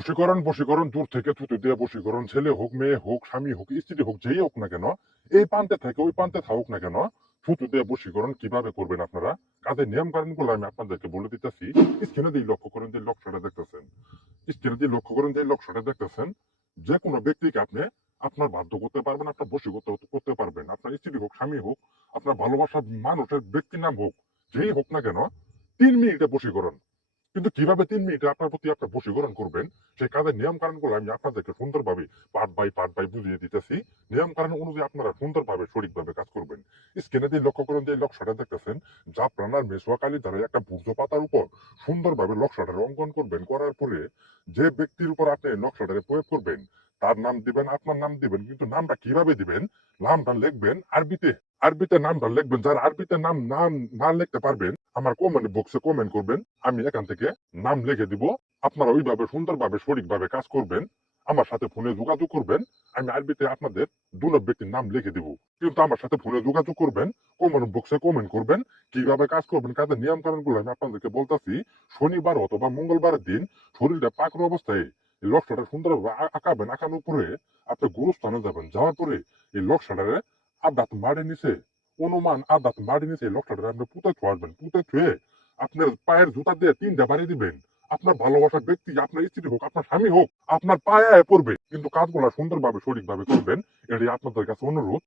বশীকরণ বশীকরণ দূর থেকে থুতু দিয়ে বশীকরণ, ছেলে হোক মেয়ে হোক স্বামী হোক স্ত্রী হোক যেই হোক না কেন, এই প্রান্তে থেকে ওই প্রান্তে থাকুক না কেন, থুতু দিয়ে বশীকরণ কিভাবে করবেন আপনারা, কাজের নিয়ম কানুন গুলো আমি আপনাদেরকে বলে দিতেছি। স্ক্রিনে দিয়ে লক্ষ্য করেন, যে লক্ষ্যটা দেখতেছেন, স্ক্রিনে দিয়ে লক্ষ্য করেন, যে লক্ষ্যটা দেখতেছেন, যে কোনো ব্যক্তিকে আপনি আপনার বাধ্য করতে পারবেন, আপনার বশীভূত করতে পারবেন। আপনার স্ত্রী হোক স্বামী হোক, আপনার ভালোবাসার মানুষের ব্যক্তির নাম হোক, যেই হোক না কেন, 3 মিনিটে বশীকরণ। কিন্তু কিভাবে 3 মিনিটে আপনার প্রতি আপনার বশীকরণ করবেন, সেই কাজের নিয়ম কানুনগুলো আমি আপনাদেরকে সুন্দরভাবে পার্ট বাই বুঝিয়ে দিতেছি। নিয়ম কানুন অনুযায়ী আপনারা সুন্দরভাবে সঠিকভাবে কাজ করবেন। স্ক্রিনে দিয়ে লক্ষ্য করেন, যে লক্ষ্যটা দেখতেছেন, জাফরান আর মেসোয়া কালি দ্বারা একটা ভূর্জ পাতার উপর সুন্দরভাবে লক্ষ্যটার অঙ্কন করবেন। করার পরে যে ব্যক্তির উপর আপনি লক্ষ্যটারে প্রয়োগ করবেন, তার নাম দিবেন, আপনার নাম দিবেন। কিন্তু নামটা কিভাবে দিবেন, নামটা লিখবেন আরবিতে। আরবিতে নামটা লিখবেন। যারা আরবিতে নাম না লিখতে পারবেন, আমার কমেন্ট বক্সে কমেন্ট করবেন, আমি এখান থেকে নাম লিখে দিব। আপনারা ওইভাবে সুন্দরভাবে সঠিকভাবে কাজ করবেন। আমার সাথে ফোনে যোগাযোগ করবেন, আমি আরবিতে আপনাদের দুলভ ব্যক্তির নাম লিখে দিব। কিন্তু আমার সাথে ফোনে যোগাযোগ করবেন, কমেন্ট বক্সে কমেন্ট করবেন, কিভাবে কাজ করবেন, কাজের নিয়ম কানুন গুলো আমি আপনাদেরকে বলতেছি। শনিবার অথবা মঙ্গলবারের দিন শরীরটা পাকড় অবস্থায় এই লক্ষ্যটা সুন্দরভাবে আঁকাবেন। আঁকানোর পরে আপনি গুরুস্থানে যাবেন। যাওয়ার পরে এই লক্ষ্যটারে আদাত মাড়ে নিচে, অনুমান আদাত মাড়ে নিচে এই লক্ষ্যটারে আপনি পুঁতে ছুঁয়াবেন। পুঁতে ছুঁয়ে আপনার পায়ের জুতা দিয়ে 3টা বাড়ি দিবেন। আপনার ভালোবাসার ব্যক্তি, আপনার স্ত্রী হোক, আপনার স্বামী হোক, আপনার পায়ে পড়বে। কিন্তু কাজগুলা সুন্দরভাবে সঠিকভাবে করবেন, এটাই আপনাদের কাছে অনুরোধ।